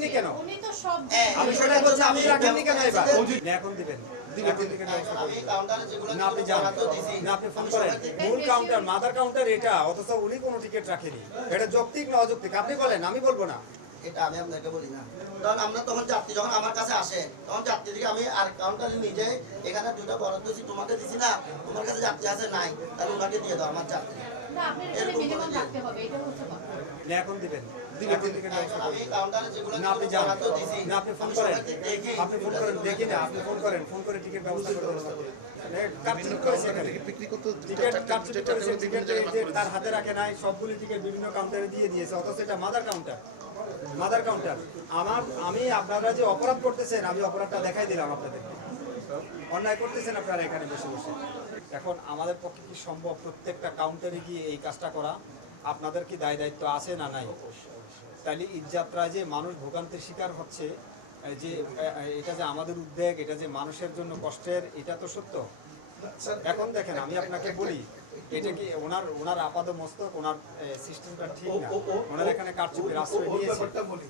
রাখেননি কেন? উনি তো সব আমি সেটাই বলছি, আপনি রাখেননি কেন এবার? এখন দিবেন। আমি কাউন্টারে যেগুলো না আপনি যান, দিছি না আপনি ফোন করেন। মূল কাউন্টার, মাদার কাউন্টার এটা, অথচ উনি কোনো টিকিট রাখেনি। এটা যৌক্তিক না অযৌক্তিক? আপনি বলেন, আমি বলবো না। এটা আমি আপনাকে বলি না। কারণ আমরা তখন যাত্রী যখন আমার কাছে আসে তখন যাত্রী থেকে আমি আর কাউন্টারে নিজে এখানে দুটো বরাদ্দ দিছি, তোমাকে দিছি না, তোমার কাছে যাত্রী আছে নাই, তাহলে ওনাকে দিয়ে দাও আমার যাত্রী। না আপনি এখানে মিনিমাম রাখতে হবে, এটা হচ্ছে কথা। না এখন দিবেন। আমি কাউন্টারে যেগুলো না আপনি যান, বরাদ্দ দিছি, না আপনি ফোন আমি করেন। সবাইকে দেখি, আপনি ফোন করেন, দেখি না, আপনি ফোন করেন, ফোন করে টিকিট ব্যবস্থা করে দেন। কাটছুট করেছে এখানে। টিকিট কাটছুট করেছে, টিকিট যে তার হাতে রাখে নাই, সবগুলি টিকিট বিভিন্ন কাউন্টারে দিয়ে দিয়েছে, অথচ এটা মাদার কাউন্টার। Mother counter. আমি আপনারা যে অপরাধ করতেছেন, আমি অপরাধটা দেখাই দিলাম আপনাদের। অন্যায় করতেছেন আপনারা এখানে বসে বসে। এখন আমাদের পক্ষে কি সম্ভব প্রত্যেকটা কাউন্টারে গিয়ে এই কাজটা করা? আপনাদের কি দায় দায়িত্ব আছে না নাই? তাহলে ঈদযাত্রায় যে মানুষ ভোগান্তির শিকার হচ্ছে, যে এটা যে আমাদের উদ্বেগ, এটা যে মানুষের জন্য কষ্টের, এটা তো সত্য। এখন দেখেন, আমি আপনাকে বলি, এটা কি ওনার আপাদ মস্তক, ওনার সিস্টেমটা ঠিক না। ওনার এখানে কারচুপির আশ্রয় নিয়েছে।